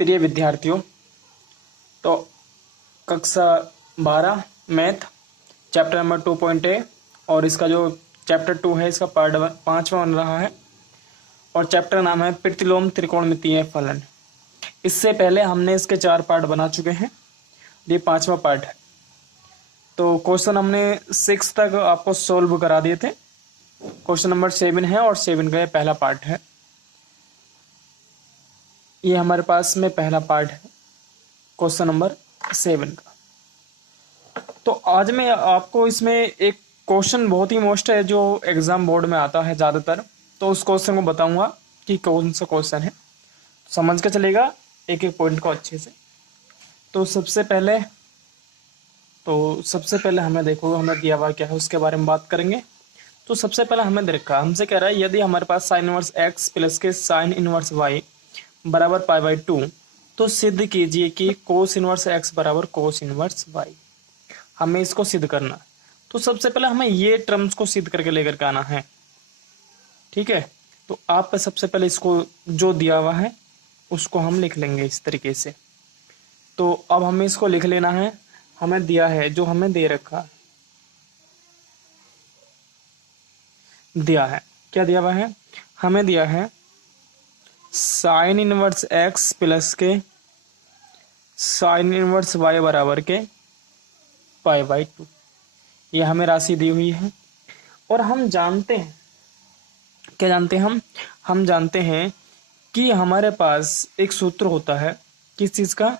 प्रिय विद्यार्थियों, तो कक्षा 12 मैथ चैप्टर नंबर 2.a और इसका जो चैप्टर 2 है इसका पार्ट 5वां बन रहा है और चैप्टर नाम है प्रतिलोम त्रिकोणमितीय फलन। इससे पहले हमने इसके 4 पार्ट बना चुके हैं, ये 5वां पार्ट है। तो क्वेश्चन हमने 6 तक आपको सोल्व करा दिए थे। क्वेश्चन नंबर 7 है और 7 का ये पहला पार्ट है। ये हमारे पास में पहला पार्ट है क्वेश्चन नंबर 7 का। तो आज मैं आपको इसमें एक क्वेश्चन बहुत ही मोस्ट है जो एग्जाम बोर्ड में आता है ज़्यादातर, तो उस क्वेश्चन को बताऊंगा कि कौन सा क्वेश्चन है। समझ के चलेगा एक एक पॉइंट को अच्छे से। तो सबसे पहले हमें देखो हमें दिया हुआ क्या है उसके बारे में बात करेंगे। तो सबसे पहले हमें देखा हमसे कह रहा है यदि हमारे पास साइन इनवर्स एक्स प्लस के साइन इनवर्स वाई बराबर पाई बाई 2 तो सिद्ध कीजिए कि कोस इनवर्स एक्स बराबर कोस इनवर्स वाई। हमें इसको सिद्ध करना है। तो सबसे पहले हमें ये टर्म्स को सिद्ध करके लेकर के आना है, ठीक है। तो आप सबसे पहले इसको जो दिया हुआ है उसको हम लिख लेंगे इस तरीके से। तो अब हमें इसको लिख लेना है। हमें दिया है जो हमें दे रखा दिया है, क्या दिया हुआ है, हमें दिया है साइन इनवर्स एक्स प्लस के साइन इनवर्स वाई बराबर के पाई बाई 2। ये हमें राशि दी हुई है और हम जानते हैं, क्या जानते हैं हम जानते हैं कि हमारे पास एक सूत्र होता है किस चीज का,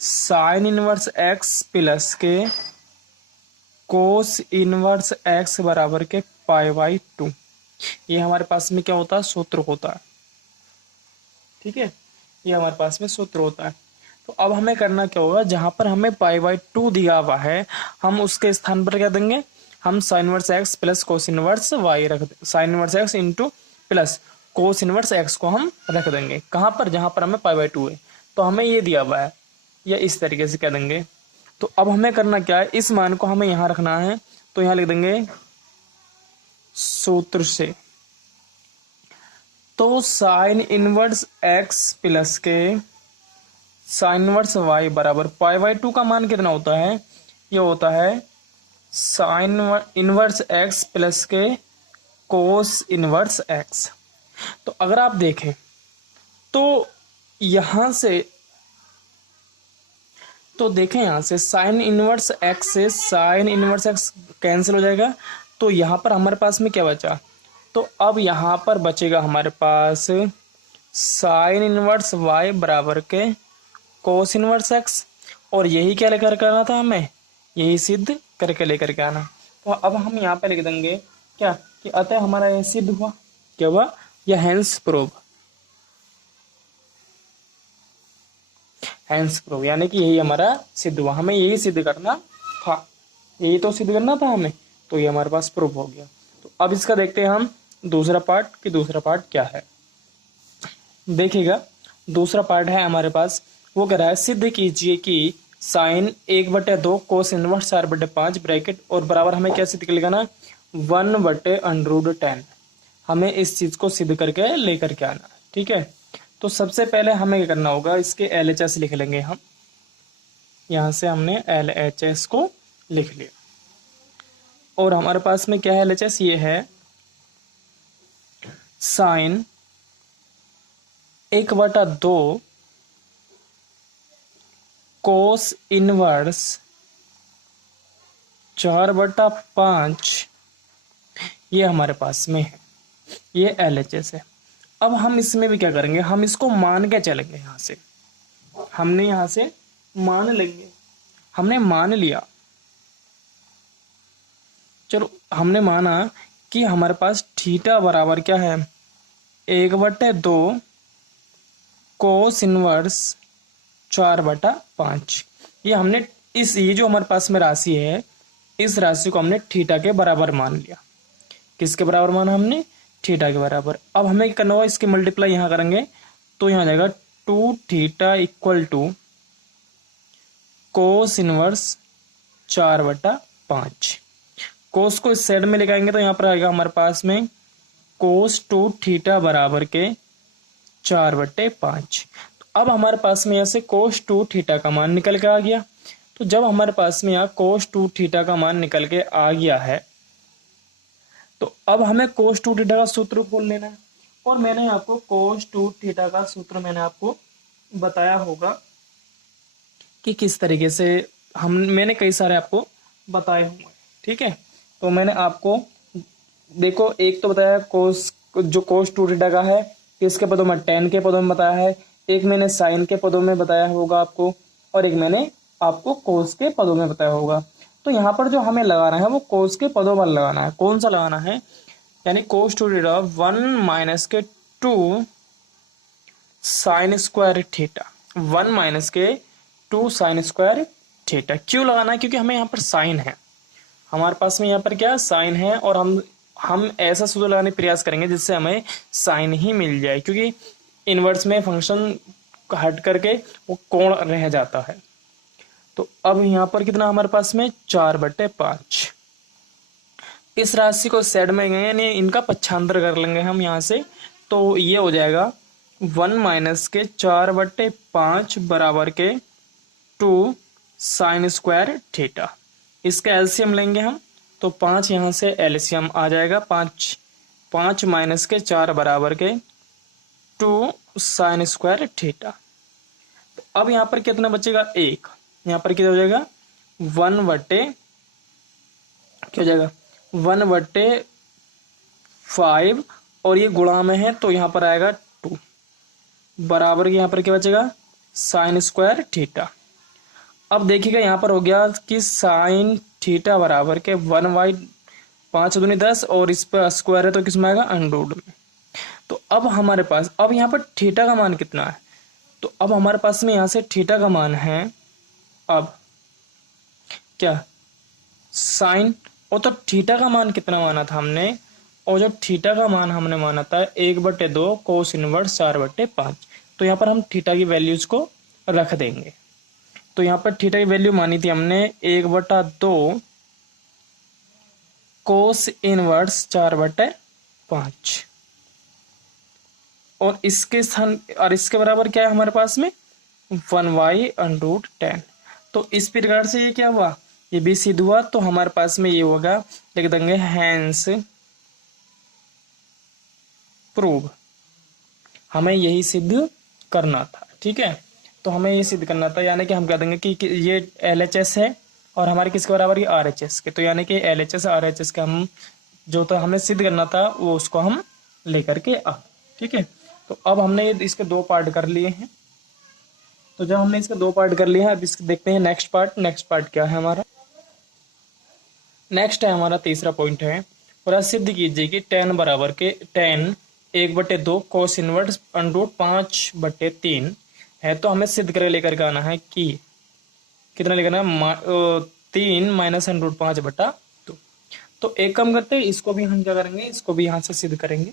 साइन इनवर्स एक्स प्लस के कोस इनवर्स एक्स बराबर के पाई बाई 2। ये हमारे पास में क्या होता है, सूत्र होता है, ठीक है। ये हमारे पास में सूत्र होता है। तो अब हमें करना क्या होगा, जहां पर हमें पाई बाई 2 दिया हुआ है हम उसके स्थान पर क्या देंगे, हम sine inverse x plus cos inverse y रख देंगे। Sine inverse x into plus cos inverse x को हम रख देंगे कहां पर, जहां पर हमें पाई बाई 2 है। तो हमें ये दिया हुआ है, या इस तरीके से कह देंगे। तो अब हमें करना क्या है, इस मान को हमें यहां रखना है। तो यहां लिख देंगे सूत्र से, तो साइन इनवर्स एक्स प्लस के साइन इनवर्स वाई बराबर पाई बाई 2 का मान कितना होता है, ये होता है साइन इनवर्स एक्स प्लस के कोस इनवर्स एक्स। तो अगर आप देखें तो यहां से, तो देखें यहां से साइन इनवर्स एक्स से साइन इनवर्स एक्स कैंसिल हो जाएगा। तो यहां पर हमारे पास में क्या बचा, तो अब यहां पर बचेगा हमारे पास साइन इनवर्स वाई बराबर के कोस इनवर्स एक्स। और यही क्या लेकर के आना था, हमें यही सिद्ध करके लेकर के आना। तो अब हम यहाँ पे लिख देंगे क्या, कि अतः हमारा यह सिद्ध हुआ, क्या हुआ, यह हैंस प्रूव, हैंस प्रूव यानी कि यही हमारा सिद्ध हुआ। हमें यही सिद्ध करना था, यही तो सिद्ध करना था हमें, तो ये हमारे पास प्रूव हो गया। तो अब इसका देखते हैं हम दूसरा पार्ट, कि दूसरा पार्ट क्या है। देखिएगा दूसरा पार्ट है हमारे पास, वो कह रहा है सिद्ध कीजिए कि साइन 1/2 कोस इनवर्स 4/5 ब्रैकेट और बराबर हमें क्या सिद्ध कर लेना, 1/√10। हमें इस चीज को सिद्ध करके लेकर के आना, ठीक है। तो सबसे पहले हमें क्या करना होगा, इसके LHS लिख लेंगे हम। यहां से हमने LHS को लिख लिया और हमारे पास में क्या है LHS, ये है साइन 1/2 कोस इनवर्स 4/5, ये हमारे पास में है, ये LHS है। अब हम इसमें भी क्या करेंगे, हम इसको मान के चलेंगे। यहां से हमने यहां से मान लेंगे, हमने मान लिया, चलो हमने माना कि हमारे पास थीटा बराबर क्या है, 1/2 कोस इनवर्स 4/5। ये हमने ये जो हमारे पास में राशि है, इस राशि को हमने थीटा के बराबर मान लिया। किसके बराबर माना हमने, थीटा के बराबर। अब हमें क्या करना होगा, इसके मल्टीप्लाई यहां करेंगे तो यहां जाएगा 2 theta equal to cos inverse 4/5। Cos को इस साइड में लेके आएंगे तो यहां पर आएगा हमारे पास में कोस 2 थीटा बराबर के 4/5। तो अब हमारे पास में यहाँ से cos 2 थीटा का मान निकल के आ गया। तो जब हमारे पास में यहाँ cos 2 थीटा का मान निकल के आ गया है तो अब हमें cos 2 थीटा का सूत्र खोल लेना है। और मैंने आपको cos 2 थीटा का सूत्र मैंने आपको बताया होगा कि किस तरीके से मैंने कई सारे आपको बताए होंगे। ठीक है, तो मैंने आपको देखो एक तो बताया जो cos 2 थीटा का है किसके पदों में, tan के पदों में बताया है, एक मैंने sin के पदों में बताया होगा आपको, और एक मैंने आपको cos के पदों में बताया होगा। तो यहाँ पर जो हमें लगाना है वो cos के पदों पर लगाना है। कौन सा लगाना है, यानी cos 2 थीटा 1 माइनस के 2 साइन स्क्वायर थीटा, 1 माइनस के 2 साइन स्क्वायर थीटा। क्यों लगाना है, क्योंकि हमें यहाँ पर साइन है, हमारे पास में यहाँ पर क्या साइन है, और हम ऐसा सूत्र लगाने का प्रयास करेंगे जिससे हमें साइन ही मिल जाए, क्योंकि इनवर्स में फंक्शन हट करके वो कोण रह जाता है। तो अब यहाँ पर कितना हमारे पास में 4/5। इस राशि को सेड में गए यानी इनका पक्षांतर कर लेंगे हम यहाँ से, तो ये हो जाएगा 1 माइनस के 4/5 बराबर के 2 साइन स्क्वायर थीटा। इसका एलसीएम लेंगे हम, तो 5 यहाँ से एलसीएम आ जाएगा, 5 माइनस के 4 बराबर के 2 साइन स्क्वायर थीटा। तो अब यहाँ पर कितना बचेगा, 1, यहाँ पर कितना हो जाएगा 1/5, और ये गुणा में है तो यहाँ पर आएगा 2 बराबर के यहाँ पर क्या बचेगा साइन स्क्वायर थीटा। अब देखिएगा यहाँ पर हो गया कि साइन थीटा बराबर के 1/5 दूनी 10, और इस पर स्क्वायर है तो किसमें आएगा अंडररूट में। तो अब हमारे पास अब यहाँ पर थीटा का मान कितना है, तो अब हमारे पास में यहाँ से थीटा का मान है अब क्या साइन, और तो थीटा का मान कितना माना था हमने, और जो थीटा का मान हमने माना था 1/2 कोस इनवर्स 4/5। तो यहाँ पर हम थीटा की वैल्यूज को रख देंगे। तो यहाँ पर थीटा की वैल्यू मानी थी हमने 1/2 कोस इनवर्स 4/5, और इसके बराबर क्या है हमारे पास में 1/√10। तो इस प्रकार से ये क्या हुआ, ये भी सिद्ध हुआ। तो हमारे पास में ये होगा, लिख देंगे हैंस प्रूव। हमें यही सिद्ध करना था। ठीक है, तो हमें ये सिद्ध करना था, यानी कि हम कह देंगे कि ये LHS है और हमारे किसके बराबर ये RHS के, तो यानी कि LHS RHS का हम जो तो हमें सिद्ध करना था वो उसको हम लेकर के आ। ठीक है, तो अब हमने इसके 2 पार्ट कर लिए हैं। तो जब हमने इसके 2 पार्ट कर लिए हैं, अब इसके देखते हैं नेक्स्ट पार्ट क्या है हमारा। नेक्स्ट है हमारा तीसरा पॉइंट है, और सिद्ध कीजिए कि tan बराबर के tan 1/2 कोस इनवर्स √5/3 है। तो हमें सिद्ध कर लेकर के आना है कि कितना लेकर आना है 3 माइनस √5/2। तो एक काम करते हैं, इसको भी हम क्या करेंगे, इसको भी यहाँ से सिद्ध करेंगे,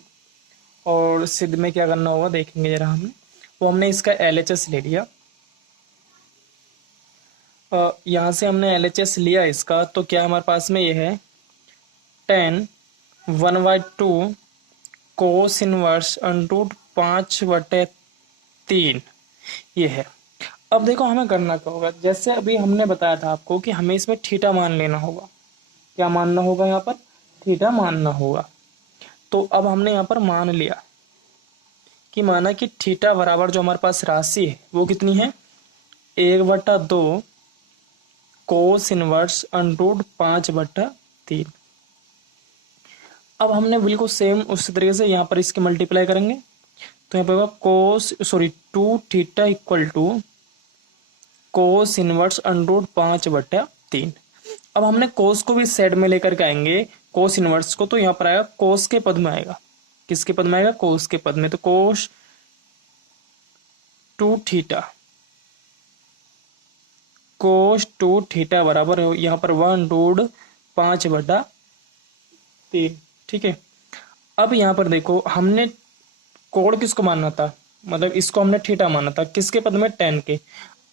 और सिद्ध में क्या करना होगा देखेंगे जरा हमने। वो हमने इसका LHS ले लिया, यहाँ से हमने LHS लिया इसका, तो क्या हमारे पास में ये है tan 1/2 कोस इनवर्स √5/3 ये है। अब देखो हमें करना क्या होगा, जैसे अभी हमने बताया था आपको कि हमें इसमें थीटा मान लेना होगा। क्या मानना होगा, यहाँ पर थीटा मानना होगा। तो अब हमने यहाँ पर मान लिया कि माना कि थीटा बराबर जो हमारे पास राशि है वो कितनी है 1/2 कोस इनवर्स √5/3। अब हमने बिल्कुल सेम उसी तरीके से यहाँ पर इसके मल्टीप्लाई करेंगे, तो यहाँ पे होगा 2 theta equal to cos inverse √5/3। अब हमने कोस को भी साइड में लेकर के आएंगे कोस इनवर्स को, तो यहाँ पर आएगा कोस के पद में आएगा। किसके पद में आएगा, कोस के पद में। तो कोस 2 थीटा बराबर है यहाँ पर 1/5/3। ठीक है, अब यहाँ पर देखो हमने कोण किसको मानना था, मतलब इसको हमने थीटा माना था, किसके पद में tan के।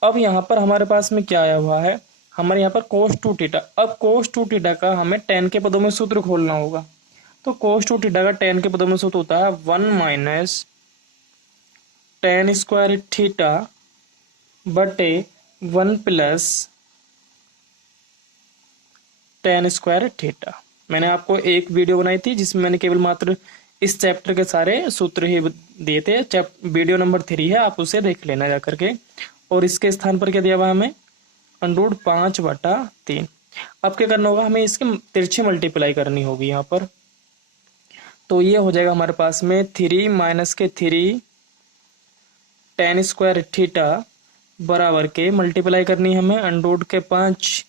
अब यहाँ पर हमारे पास में क्या आया हुआ है, हमारे यहाँ पर cos 2 थीटा। अब cos 2 थीटा का हमें tan के पदों में सूत्र खोलना होगा। तो cos 2 थीटा का tan के पदों में सूत्र होता है 1 माइनस टेन स्क्वायर थीटा बटे 1 प्लस टेन स्क्वायर थीटा। मैंने आपको एक वीडियो बनाई थी जिसमें मैंने केवल मात्र इस चैप्टर के सारे सूत्र ही दिए थे। वीडियो नंबर 3 है, आप उसे देख लेना जा करके। और इसके स्थान पर क्या दिया हुआ हमें, अंडर 5/3। अब क्या करना होगा, हमें इसके तिरछी मल्टीप्लाई करनी होगी यहाँ पर। तो ये हो जाएगा हमारे पास में 3 माइनस के 3 टेन स्क्वायर थीटा बराबर के मल्टीप्लाई करनी है हमें अंडर के 5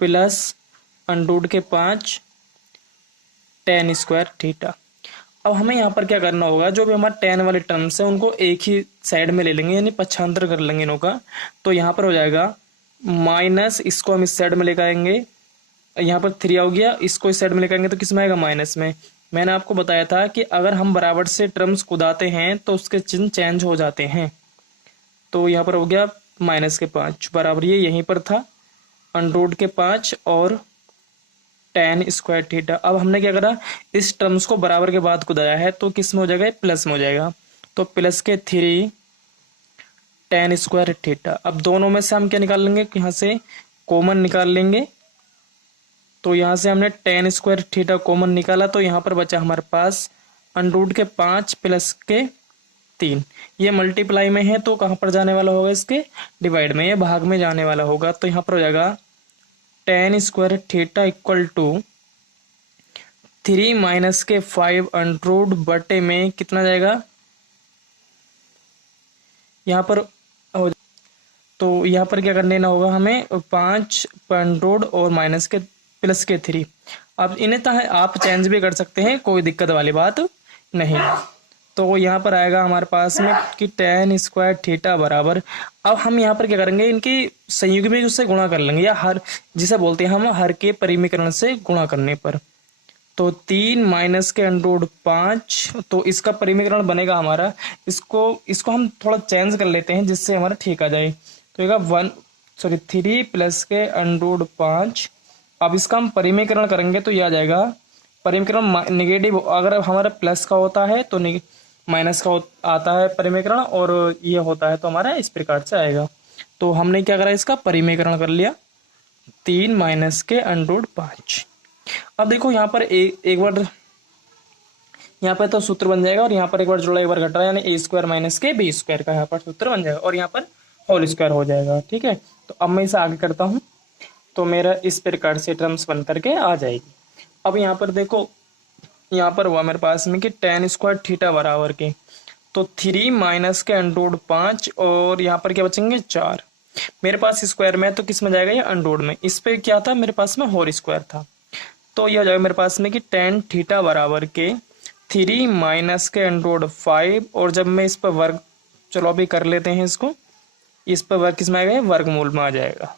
प्लस अंडर के 5 टेन स्क्वायर थीटा। अब हमें यहाँ पर क्या करना होगा, जो भी हमारे टेन वाले टर्म्स हैं उनको एक ही साइड में ले लेंगे, यानी पक्षांतर कर लेंगे इनों का। तो यहाँ पर हो जाएगा माइनस, इसको हम इस साइड में लेकर आएंगे, यहाँ पर 3 हो गया, इसको इस साइड में लेकर आएंगे तो किस में आएगा, माइनस में। मैंने आपको बताया था कि अगर हम बराबर से टर्म्स कुदाते हैं तो उसके चिन्ह चेंज हो जाते हैं। तो यहाँ पर हो गया -5 बराबर, ये यहीं पर था अंडर के 5 और टेन स्क्वायर थीटा। अब हमने क्या करा, इस टर्म्स को बराबर के बाद कुदाया है तो किस में हो जाएगा, प्लस में हो जाएगा। तो प्लस के 3 टेन स्क्वायर थीटा। अब दोनों में से हम क्या निकाल लेंगे, यहाँ से कॉमन निकाल लेंगे। तो यहाँ से हमने टेन स्क्वायर थीटा कॉमन निकाला, तो यहाँ पर बचा हमारे पास अंडर के 5 प्लस के 3। ये मल्टीप्लाई में है तो कहाँ पर जाने वाला होगा, इसके डिवाइड में, ये भाग में जाने वाला होगा। तो यहाँ पर हो जाएगा tan square theta equal to 3 minus के 5 अंडर बटे में कितना जाएगा, यहाँ पर हो, तो यहाँ पर क्या करने ना होगा हमें, 5 अंडर और माइनस के प्लस के 3। अब इन्हें तो आप चेंज भी कर सकते हैं, कोई दिक्कत वाली बात नहीं। तो यहाँ पर आएगा हमारे पास में कि टेन स्क्वायर थीटा बराबर, अब हम यहाँ पर क्या करेंगे, इनकी संयुग्म में उससे गुणा कर लेंगे, या हर जिसे बोलते हैं हम हर के परिमीकरण से गुणा करने पर। तो 3 माइनस के अंडर 5, तो इसका परिमीकरण बनेगा हमारा, इसको हम थोड़ा चेंज कर लेते हैं जिससे हमारा ठीक आ जाए। तो ये 3 प्लस के अंडर 5। अब इसका हम परिमीकरण करेंगे तो ये आ जाएगा, परिमीकरण निगेटिव, अगर हमारा प्लस का होता है तो माइनस का आता है परिमीकरण, और ये होता है तो हमारा इस प्रकार से आएगा। तो हमने क्या करा, इसका परिमीकरण कर लिया, 3 माइनस के अंडर 5। अब देखो यहाँ पर एक बार यहाँ पर तो सूत्र बन जाएगा, और यहाँ पर एक बार जोड़ा एक बार घट रहा है, यानी a² माइनस के b² का यहाँ पर सूत्र बन जाएगा, और यहाँ पर होल स्क्वायर हो जाएगा। ठीक है, तो अब मैं इसे आगे करता हूँ, तो मेरा इस प्रकार से टर्म्स बन करके आ जाएगी। अब यहाँ पर देखो, यहाँ पर हुआ मेरे पास में कि टेन स्क्वायर थीटा बराबर के, तो 3 माइनस के अंडर 5, और यहाँ पर क्या बचेंगे 4। मेरे पास स्क्वायर में तो किस में जाएगा, ये अंडर में। इस पे क्या था मेरे पास में, होल स्क्वायर था। तो यह हो जाएगा मेरे पास में कि टेन थीटा बराबर के 3 माइनस के अंडर 5, और जब मैं इस पर वर्ग, चलो अभी कर लेते हैं इसको, इस पर वर्ग किस में आएगा, वर्गमूल में आ जाएगा।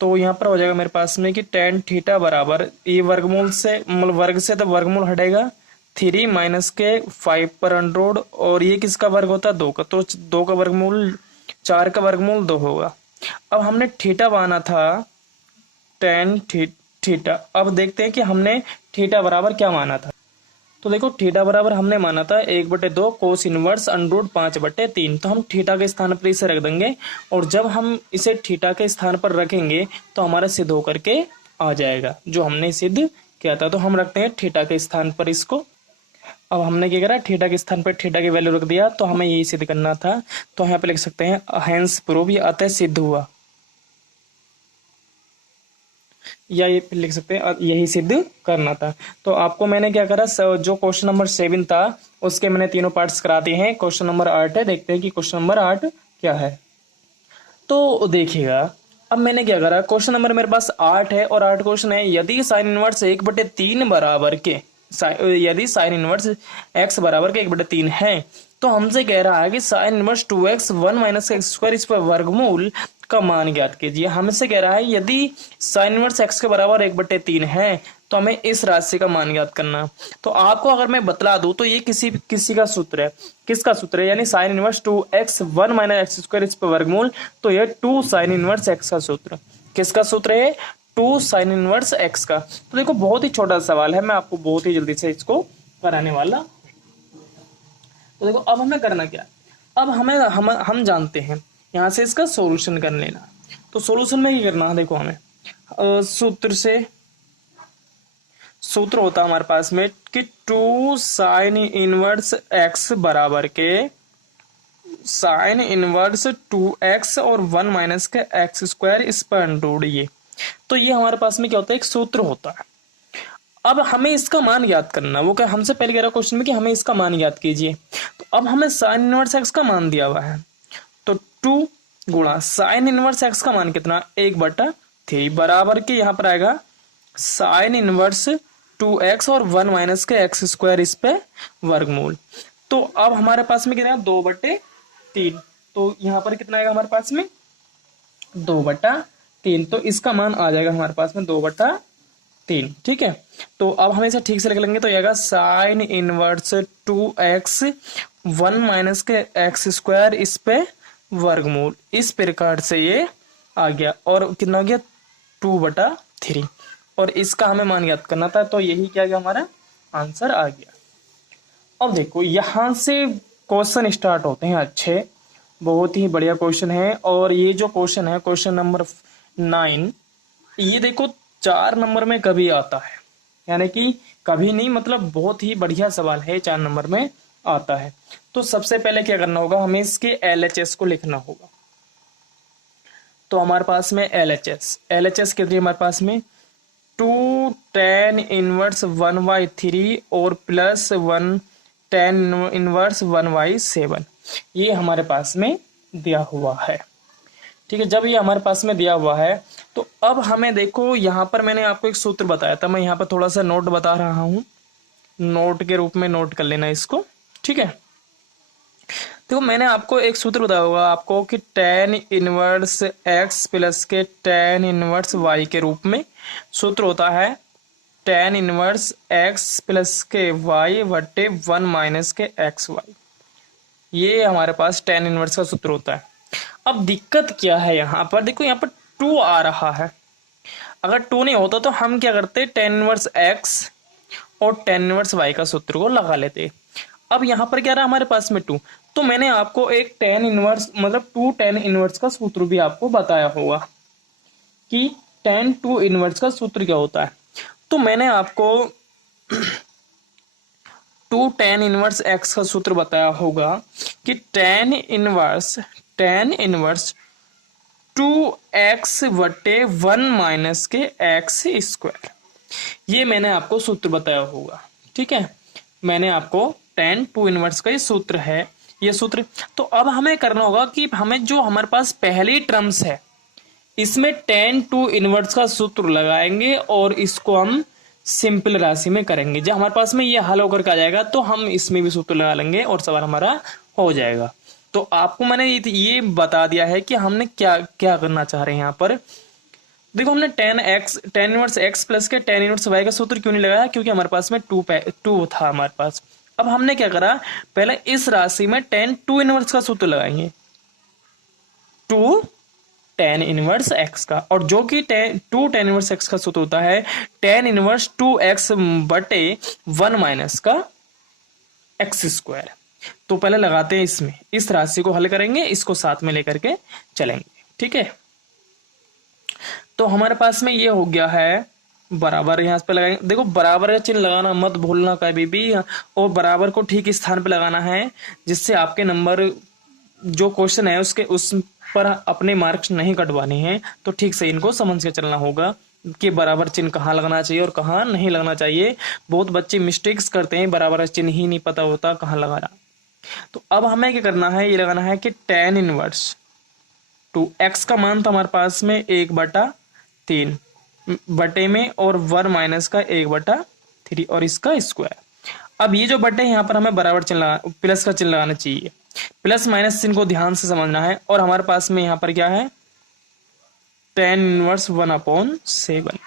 तो यहाँ पर हो जाएगा मेरे पास में कि टेन थीटा बराबर, ये वर्गमूल से, मतलब वर्ग से तो वर्गमूल हटेगा, 3 माइनस के 5 पर अंडर, और ये किसका वर्ग होता है, 2 का, तो 2 का वर्गमूल 4 का वर्गमूल 2 होगा। अब हमने थीटा माना था टेन थीटा। अब देखते हैं कि हमने थीटा बराबर क्या माना था। तो देखो थीटा बराबर हमने माना था 1/2 कोस इनवर्स अंडर 5/3। तो हम थीटा के स्थान पर इसे रख देंगे, और जब हम इसे थीटा के स्थान पर रखेंगे तो हमारा सिद्ध होकर के आ जाएगा जो हमने सिद्ध किया था। तो हम रखते हैं थीटा के स्थान पर इसको। अब हमने क्या करा, थीटा के स्थान पर थीटा की वैल्यू रख दिया, तो हमें यही सिद्ध करना था। तो यहाँ पे लिख सकते हैं हेंस प्रूव, या अतः सिद्ध हुआ, या ये लिख सकते हैं यही सिद्ध करना था। तो आपको मैंने क्या करा, जो क्वेश्चन नंबर 7 था उसके मैंने तीनों पार्ट्स करा दिए हैं। क्वेश्चन नंबर 8 है, देखते हैं कि क्वेश्चन नंबर 8 क्या है। तो देखिएगा, अब मैंने क्या करा, क्वेश्चन नंबर मेरे पास 8 है, और 8 क्वेश्चन है, यदि साइन इनवर्स 1/3 बराबर के, यदि साइन इनवर्स x बराबर के 1/3 है, तो हमसे कह रहा है कि sine inverse 2x 1 minus x², इस पर वर्गमूल का मान ज्ञात कीजिए। हमसे कह रहा है यदि साइन इनवर्स x के बराबर 1/3 है तो हमें इस राशि का मान ज्ञात करना। तो आपको अगर मैं बतला दूं तो ये किसी का सूत्र है। किसका सूत्र है, यानी sine inverse 2x 1 minus x² इस पर वर्गमूल, तो ये 2 साइन इनवर्स x का सूत्र। किसका सूत्र है, 2 साइन इनवर्स x का। तो देखो बहुत ही छोटा सवाल है, मैं आपको बहुत ही जल्दी से इसको कराने वाला। तो देखो अब हमें करना क्या, अब हम जानते हैं यहाँ से इसका सॉल्यूशन कर लेना। तो सॉल्यूशन में क्या करना है, देखो हमें सूत्र होता है हमारे पास में कि 2 साइन इनवर्स एक्स बराबर के साइन इनवर्स 2x और 1 माइनस के एक्स स्क्वायर इस पर अंडर ये। तो ये हमारे पास में क्या होता है, एक सूत्र होता है। अब हमें इसका मान याद करना, वो क्या हमसे पहले कह रहा क्वेश्चन में कि हमें इसका मान याद कीजिए। तो अब हमें साइन इनवर्स एक्स का मान दिया हुआ है, तो 2 गुणा साइन इनवर्स एक्स का मान कितना, 1/3 बराबर के यहाँ पर आएगा साइन इनवर्स 2x और 1 माइनस के एक्स स्क्वायर इस पे वर्गमूल। तो अब हमारे पास में कितना, 2/3। तो यहाँ पर कितना आएगा हमारे पास में, 2/3। तो इसका मान आ जाएगा हमारे पास में 2/3। ठीक है, तो अब हम इसे ठीक से लिख लेंगे। तो आएगा साइन इनवर्स 2x 1 माइनस के एक्स स्क्वायर इस पे वर्गमूल। इस प्रकार से ये आ गया और कितना हो गया, 2/3। और इसका हमें मान याद करना था, तो यही क्या गया, हमारा आंसर आ गया। अब देखो यहां से क्वेश्चन स्टार्ट होते हैं अच्छे, बहुत ही बढ़िया क्वेश्चन है। और ये जो क्वेश्चन है, क्वेश्चन नंबर 9, ये देखो 4 नंबर में कभी आता है, यानी कि कभी नहीं, मतलब बहुत ही बढ़िया सवाल है, 4 नंबर में आता है। तो सबसे पहले क्या करना होगा, हमें इसके LHS को लिखना होगा। तो हमारे पास में LHS कितनी हमारे पास में 2 tan इनवर्स 1/3 और प्लस 1 tan इनवर्स 1/7, ये हमारे पास में दिया हुआ है। ठीक है, जब ये हमारे पास में दिया हुआ है तो अब हमें देखो यहाँ पर मैंने आपको एक सूत्र बताया था, मैं यहाँ पर थोड़ा सा नोट बता रहा हूँ, नोट के रूप में नोट कर लेना इसको। ठीक है, देखो मैंने आपको एक सूत्र बताया होगा आपको कि tan इनवर्स x प्लस के tan इनवर्स y के रूप में सूत्र होता है tan इनवर्स x प्लस के y बटे 1 माइनस के एक्स वाई। ये हमारे पास tan इनवर्स का सूत्र होता है। अब दिक्कत क्या है, यहाँ पर देखो, यहाँ पर 2 आ रहा है। अगर 2 नहीं होता तो हम क्या करते, tan इनवर्स x और tan इनवर्स y का सूत्र को लगा लेते। अब यहाँ पर क्या रहा हमारे पास में 2, तो मैंने आपको एक tan इनवर्स मतलब 2 tan इनवर्स का सूत्र भी आपको बताया होगा कि tan 2 इनवर्स का सूत्र क्या होता है। तो मैंने आपको 2 tan इनवर्स x का सूत्र बताया होगा कि tan इनवर्स 2x बटे 1 माइनस के एक्स स्क्वायर, ये मैंने आपको सूत्र बताया होगा। ठीक है, मैंने आपको tan 2 इनवर्स का ये सूत्र है, ये सूत्र। तो अब हमें करना होगा कि हमें जो हमारे पास पहली टर्म्स है इसमें tan 2 इनवर्स का सूत्र लगाएंगे और इसको हम सिंपल राशि में करेंगे। जब हमारे पास में ये हल होकर के आ जाएगा तो हम इसमें भी सूत्र लगा लेंगे और सवाल हमारा हो जाएगा। तो आपको मैंने ये बता दिया है कि हमने क्या क्या करना चाह रहे हैं। यहाँ पर देखो हमने tan इनवर्स x प्लस के tan इनवर्स y का सूत्र क्यों नहीं लगाया, क्योंकि हमारे पास में 2 था हमारे पास। अब हमने क्या करा, पहले इस राशि में tan 2 इनवर्स का सूत्र लगाएंगे, 2 tan इनवर्स x का, और जो कि 2 tan इनवर्स x का सूत्र होता है tan इनवर्स 2x बटे 1 माइनस का एक्स स्क्वायर। तो पहले लगाते हैं इसमें, इस राशि को हल करेंगे, इसको साथ में लेकर के चलेंगे। ठीक है, तो हमारे पास में ये हो गया है बराबर, यहाँ पे लगाएंगे। देखो बराबर का चिन्ह लगाना मत भूलना कभी भी, और बराबर को ठीक स्थान पे लगाना है, जिससे आपके नंबर जो क्वेश्चन है उसके उस पर अपने मार्क्स नहीं कटवाने हैं। तो ठीक से इनको समझ के चलना होगा कि बराबर चिन्ह कहाँ लगना चाहिए और कहाँ नहीं लगना चाहिए। बहुत बच्चे मिस्टेक्स करते हैं, बराबर चिन्ह ही नहीं पता होता कहाँ लगाना। तो अब हमें क्या करना है, ये लगाना है कि tan इनवर्स 2x का मान था हमारे पास में 1/3 बटे में और 1 माइनस का 1/3 और इसका स्क्वायर। अब ये जो बटे यहाँ पर हमें बराबर चिन्ह लगा, प्लस का चिन्ह लगाना चाहिए, प्लस माइनस चिन्ह को ध्यान से समझना है। और हमारे पास में यहाँ पर क्या है, tan इनवर्स 1/7।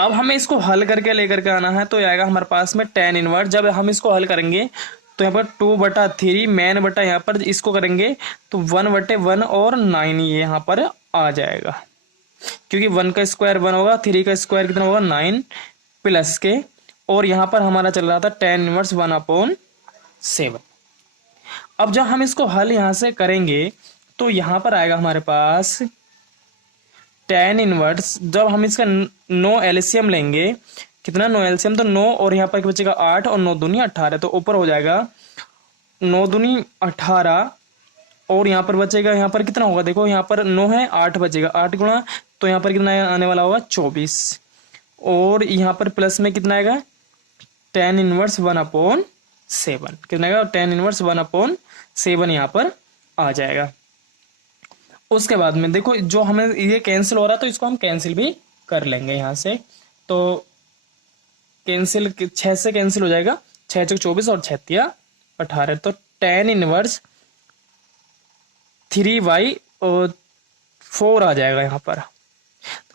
अब हमें इसको हल करके लेकर के आना है, तो आएगा हमारे पास में tan इनवर्स। जब हम इसको हल करेंगे तो यहाँ पर 2/3 मैन बटा यहाँ पर इसको करेंगे तो 1/1 और 9 ये यहाँ पर आ जाएगा, क्योंकि 1 का स्क्वायर 1 होगा, 3 का स्क्वायर कितना होगा 9 प्लस के, और यहाँ पर हमारा चल रहा था tan इनवर्स 1/7। अब जब हम इसको हल यहां से करेंगे तो यहां पर आएगा हमारे पास टेन इनवर्स। जब हम इसका नो एलसीएम लेंगे, कितना नो एलसीएम, तो 9 और यहाँ पर बचेगा 8 और 9 दूनी 18, तो ऊपर हो जाएगा 9 दूनी 18 और यहाँ पर बचेगा, यहाँ पर कितना होगा, देखो यहाँ पर 9 है, 8 बचेगा, 8 गुणा, तो यहाँ पर कितना आने वाला होगा 24, और यहाँ पर प्लस में कितना आएगा टेन इनवर्स 1/7, कितना आएगा टेन इनवर्स 1/7 यहाँ पर आ जाएगा। उसके बाद में देखो जो हमें ये कैंसिल हो रहा है तो इसको हम कैंसिल भी कर लेंगे यहाँ से, तो कैंसिल 6 से कैंसिल हो जाएगा, 6 चौक 24 और 6 18, तो टेन इनवर्स 3/4 आ जाएगा यहाँ पर।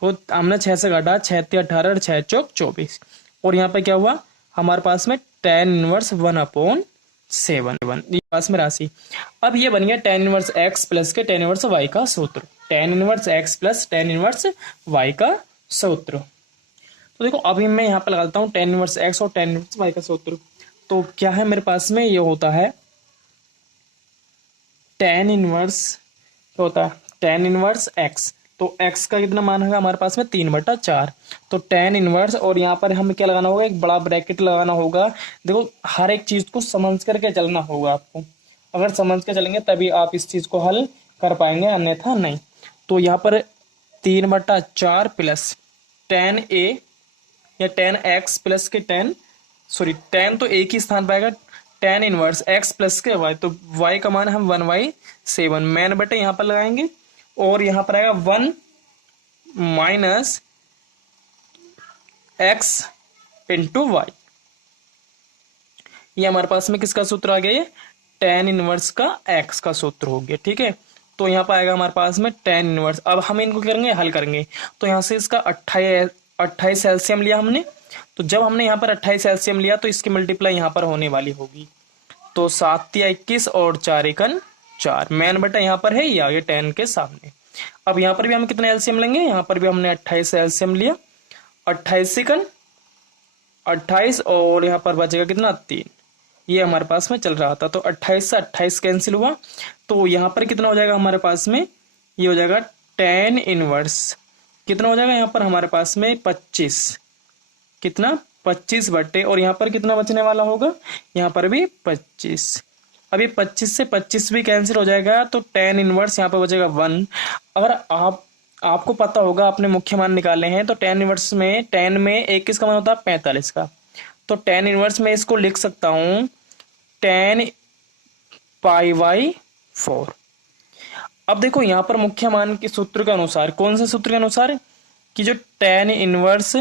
तो हमने 6 से काटा, 6 18 और 6 चौक 24, और यहाँ पर क्या हुआ हमारे पास में टेन इनवर्स 1/7 ये पास में राशि। अब ये बन गया टेन इनवर्स एक्स प्लस के टेन इनवर्स वाई का सूत्र, tan inverse x plus tan inverse y का सूत्र। तो देखो अभी मैं यहाँ पर लगा देता हूँ टेन इनवर्स एक्स और टेन इनवर्स वाई का सूत्र। तो क्या है मेरे पास में, ये होता है टेन इनवर्स, क्या होता है टेन इनवर्स एक्स, तो एक्स का कितना मान होगा हमारे पास में 3/4, तो टेन इनवर्स, और यहाँ पर हमें क्या लगाना होगा, एक बड़ा ब्रैकेट लगाना होगा। देखो हर एक चीज को समझ करके चलना होगा आपको, अगर समझ के चलेंगे तभी आप इस चीज को हल कर पाएंगे, अन्यथा नहीं। तो यहाँ पर 3/4 प्लस टेन ए या टेन एक्स प्लस के टेन तो एक ही स्थान पाएगा, टेन इनवर्स एक्स प्लस के वाई, तो वाई का मान हम 1/7 मैन बटे यहाँ पर लगाएंगे, और यहाँ पर आएगा 1 माइनस एक्स इंटू वाई। ये हमारे पास में किसका सूत्र आ गया, ये टेन इनवर्स का एक्स का सूत्र हो गया, ठीक है। तो यहाँ पर आएगा हमारे पास में टेन इनवर्स। अब हम इनको करेंगे हल करेंगे, तो यहाँ से इसका 28 एलसीएम लिया हमने, तो जब हमने यहाँ पर 28 एलसीएम लिया तो इसकी मल्टीप्लाई यहाँ पर होने वाली होगी, तो 7 या 21 और 4 एकन 4, मैन बटा यहाँ पर है, ये आ गया 10 के सामने। अब यहाँ पर भी हम कितने एलसीएम लेंगे, यहाँ पर भी हमने 28 एलसीएम लिया, 28 सेकंड 28 और यहाँ पर बचेगा कितना 3, ये हमारे पास में चल रहा था, तो 28 से 28 कैंसिल हुआ, तो यहाँ पर कितना हो जाएगा हमारे पास में, ये हो जाएगा टेन इनवर्स, कितना हो जाएगा यहाँ पर हमारे पास में 25, कितना 25 बटे, और यहाँ पर कितना बचने वाला होगा, यहाँ पर भी 25। अभी 25 से 25 भी कैंसिल हो जाएगा, तो टेन इनवर्स यहाँ पर बचेगा 1। अगर आपको पता होगा, आपने मुख्य मान निकाले हैं, तो टेन इनवर्स में 10 में एक किसका मान होता है 45 का, तो टेन इनवर्स में इसको लिख सकता हूं 10 π/4। अब देखो यहाँ पर मुख्य मान के सूत्र के अनुसार, कौन से सूत्र के अनुसार, कि जो टेन इनवर्स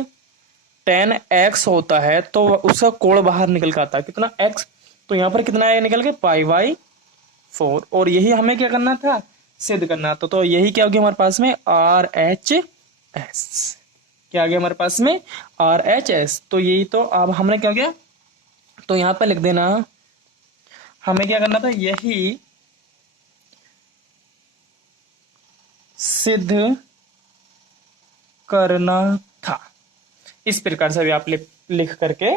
10x होता है तो उसका कोण बाहर निकल के आता है, कितना x, तो यहाँ पर कितना है निकल के π/4, और यही हमें क्या करना था, सिद्ध करना था। तो यही क्या हो गया हमारे पास में RHS, क्या आ गया हमारे पास में RHS। तो यही तो अब हमने क्या किया, तो यहाँ पर लिख देना, हमें क्या करना था, यही सिद्ध करना था। इस प्रकार से भी आप लिख करके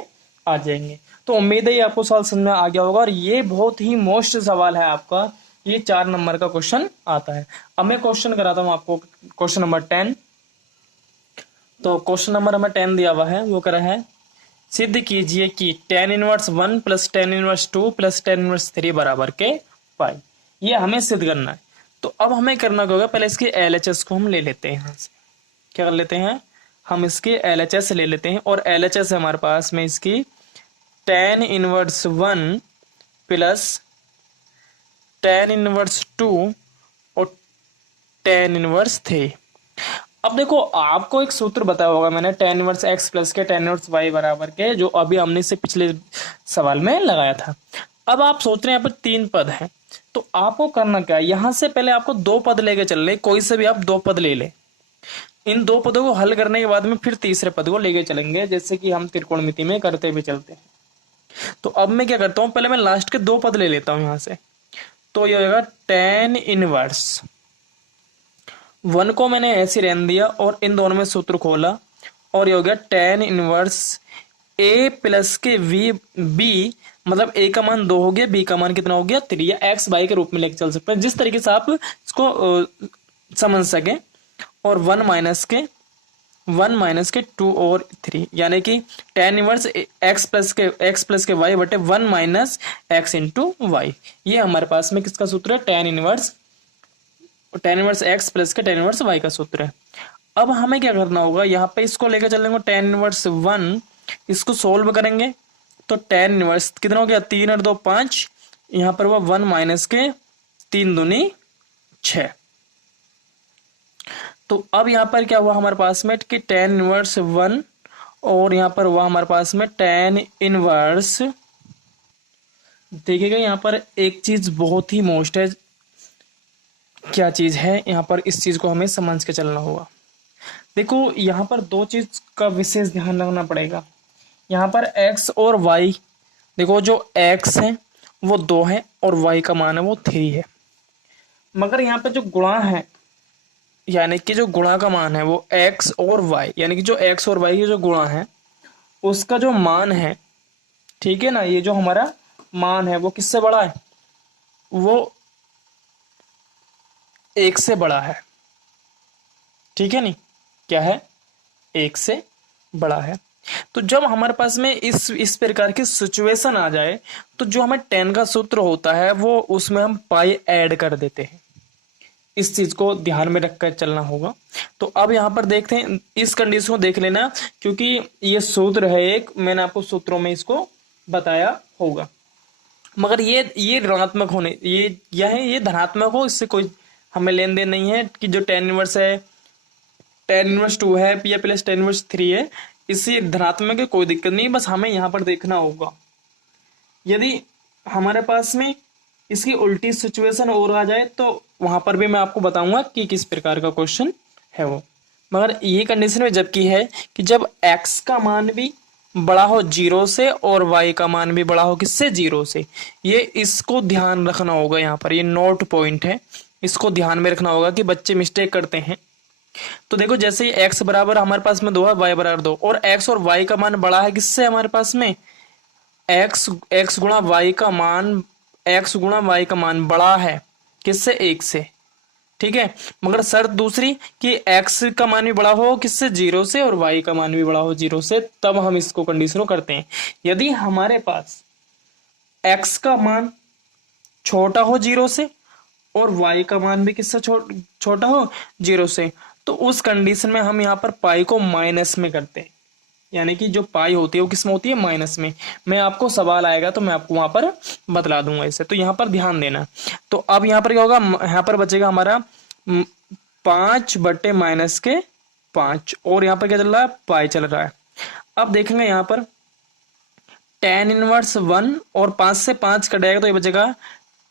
आ जाएंगे। तो उम्मीद है ये आपको सवाल समझ में आ गया होगा, और ये बहुत ही मोस्ट सवाल है आपका, ये 4 नंबर का क्वेश्चन आता है। अब मैं क्वेश्चन कराता हूं आपको, क्वेश्चन नंबर 10। तो क्वेश्चन नंबर हमें 10 दिया हुआ है, वो करा है, सिद्ध कीजिए कि tan inverse 1 plus tan inverse 2 plus tan inverse 3 बराबर के पाई। ये हमें सिद्ध करना है। तो अब हमें करना क्या होगा, पहले इसके LHS को हम ले लेते हैं, यहाँ से क्या कर लेते हैं, हम इसके LHS ले लेते हैं, और LHS है हमारे पास में इसकी tan inverse 1 plus tan inverse 2 और टेन इनवर्स 3। अब देखो आपको एक सूत्र बताया होगा मैंने, टेन इनवर्स एक्स प्लस के टेन इनवर्स वाई बराबर के, जो अभी हमने से पिछले सवाल में लगाया था। अब आप सोच रहे हैं यहाँ पर 3 पद हैं, तो आपको करना क्या है, यहां से पहले आपको 2 पद लेके चल रहे, कोई से भी आप 2 पद ले ले, इन 2 पदों को हल करने के बाद में फिर तीसरे पद को लेके चलेंगे, जैसे कि हम त्रिकोणमिति में करते भी चलते हैं। तो अब मैं क्या करता हूं, पहले मैं लास्ट के 2 पद ले लेता हूं यहां से, तो ये होगा टेन इनवर्स 1 को मैंने ऐसे रहने दिया, और इन दोनों में सूत्र खोला, और ये हो गया टेन इनवर्स A प्लस के बी मतलब a का मान 2 हो गया, b का मान कितना हो गया 3, या x y के रूप में लेके चल सकते हैं, जिस तरीके से आप इसको समझ सके। और 1 - के 2 और 3, यानी कि tan इनवर्स x प्लस के y बटे 1 - x इंटू वाई। ये हमारे पास में किसका सूत्र है, tan इनवर्स x प्लस के tan इनवर्स y का सूत्र है। अब हमें क्या करना होगा, यहाँ पे इसको लेकर चलेंगे tan इनवर्स 1, इसको सोल्व करेंगे तो tan इनवर्स कितना हो गया 3 और 2 5, यहाँ पर हुआ 1 - के 3 दूनी 6। तो अब यहाँ पर क्या हुआ हमारे पास में कि tan इनवर्स 1, और यहाँ पर हुआ हमारे पास में tan इनवर्स। देखिएगा यहाँ पर एक चीज बहुत ही मोस्ट है, क्या चीज है, यहाँ पर इस चीज को हमें समझ के चलना होगा। देखो यहाँ पर दो चीज का विशेष ध्यान रखना पड़ेगा। यहाँ पर x और y, देखो जो x है वो 2 है और y का मान है वो 3 है, मगर यहाँ पर जो गुणा है, यानी कि जो गुणा का मान है वो x और y, यानी कि जो x और y की जो गुणा है उसका जो मान है, ठीक है ना, ये जो हमारा मान है वो किससे बड़ा है, वो 1 से बड़ा है, ठीक है नहीं, क्या है 1 से बड़ा है। तो जब हमारे पास में इस प्रकार की सिचुएशन आ जाए तो जो हमें tan का सूत्र होता है वो उसमें हम पाई ऐड कर देते हैं। इस चीज को ध्यान में रखकर चलना होगा। तो अब यहाँ पर देखते हैं, इस कंडीशन को देख लेना, क्योंकि ये सूत्र है एक, मैंने आपको सूत्रों में इसको बताया होगा, मगर ये ऋणात्मक होने, ये धनात्मक हो, इससे कोई हमें लेन देन नहीं है कि जो tan इनवर्स है, tan इनवर्स 2 है या प्लस tan इनवर्स 3 है, इससे धनात्मक है, कोई दिक्कत नहीं। बस हमें यहाँ पर देखना होगा, यदि हमारे पास में इसकी उल्टी सिचुएशन और आ जाए तो वहां पर भी मैं आपको बताऊंगा कि किस प्रकार का क्वेश्चन है वो। मगर ये कंडीशन में जबकि है कि जब x का मान भी बड़ा हो 0 से और y का मान भी बड़ा हो किससे 0 से, ये इसको ध्यान रखना होगा। यहाँ पर ये नोट पॉइंट है, इसको ध्यान में रखना होगा कि बच्चे मिस्टेक करते हैं। तो देखो जैसे x बराबर हमारे पास में 2 है, y बराबर 2, और x और y का मान बड़ा है किससे हमारे पास में, x गुणा y का मान बड़ा है किससे 1 से, ठीक है। मगर शर्त दूसरी कि x का मान भी बड़ा हो किससे 0 से, और y का मान भी बड़ा हो 0 से, तब हम इसको कंडीशन करते हैं। यदि हमारे पास x का मान छोटा हो 0 से और y का मान भी किससे छोटा हो 0 से, तो उस कंडीशन में हम यहाँ पर पाई को माइनस में करते हैं, यानी कि जो पाई होती है वो किसमें होती है, माइनस में। मैं आपको सवाल आएगा तो मैं आपको वहां पर बतला दूंगा इसे, तो यहाँ पर ध्यान देना। तो अब यहाँ पर क्या होगा, यहाँ पर बचेगा हमारा 5/-5, और यहाँ पर क्या चल रहा है, पाई चल रहा है। अब देखेंगे यहाँ पर tan इनवर्स 1 और 5 से 5 कटेगा तो ये बचेगा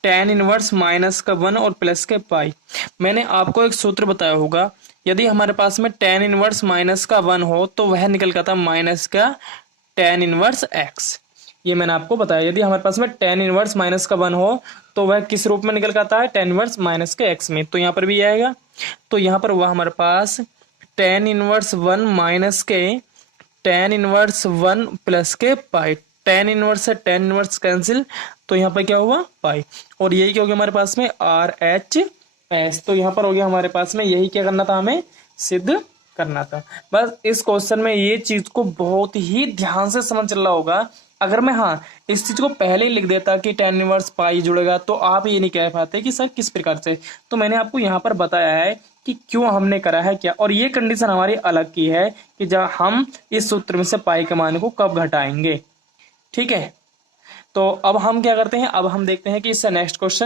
tan इनवर्स -1 और प्लस के पाई। मैंने आपको एक सूत्र बताया होगा, यदि हमारे पास में tan इनवर्स -1 हो तो वह निकल का था माइनस का tan इनवर्स x। ये मैंने आपको बताया, यदि हमारे पास में tan इनवर्स -1 हो तो वह किस रूप में निकल का आता है, tan इनवर्स -x में। तो यहाँ पर भी आएगा, तो यहाँ पर हुआ हमारे पास tan inverse 1 tan inverse 1 plus के पाई। tan इनवर्स से tan इनवर्स कैंसिल, तो यहाँ पर क्या हुआ पाई, और यही क्या हो गया हमारे पास में RHS। तो यहाँ पर हो गया हमारे पास में, यही क्या करना था, हमें सिद्ध करना था। बस इस क्वेश्चन में ये चीज को बहुत ही ध्यान से समझ चलना होगा। अगर मैं इस चीज को पहले ही लिख देता कि tan इनवर्स पाई जुड़ेगा तो आप ये नहीं कह पाते कि सर किस प्रकार से। तो मैंने आपको यहाँ पर बताया है कि क्यों हमने करा है क्या, और ये कंडीशन हमारी अलग की है कि जब हम इस सूत्र में से पाई के मान को कब घटाएंगे, ठीक है। तो अब हम क्या करते हैं, अब हम देखते हैं कि इससे नेक्स्ट क्वेश्चन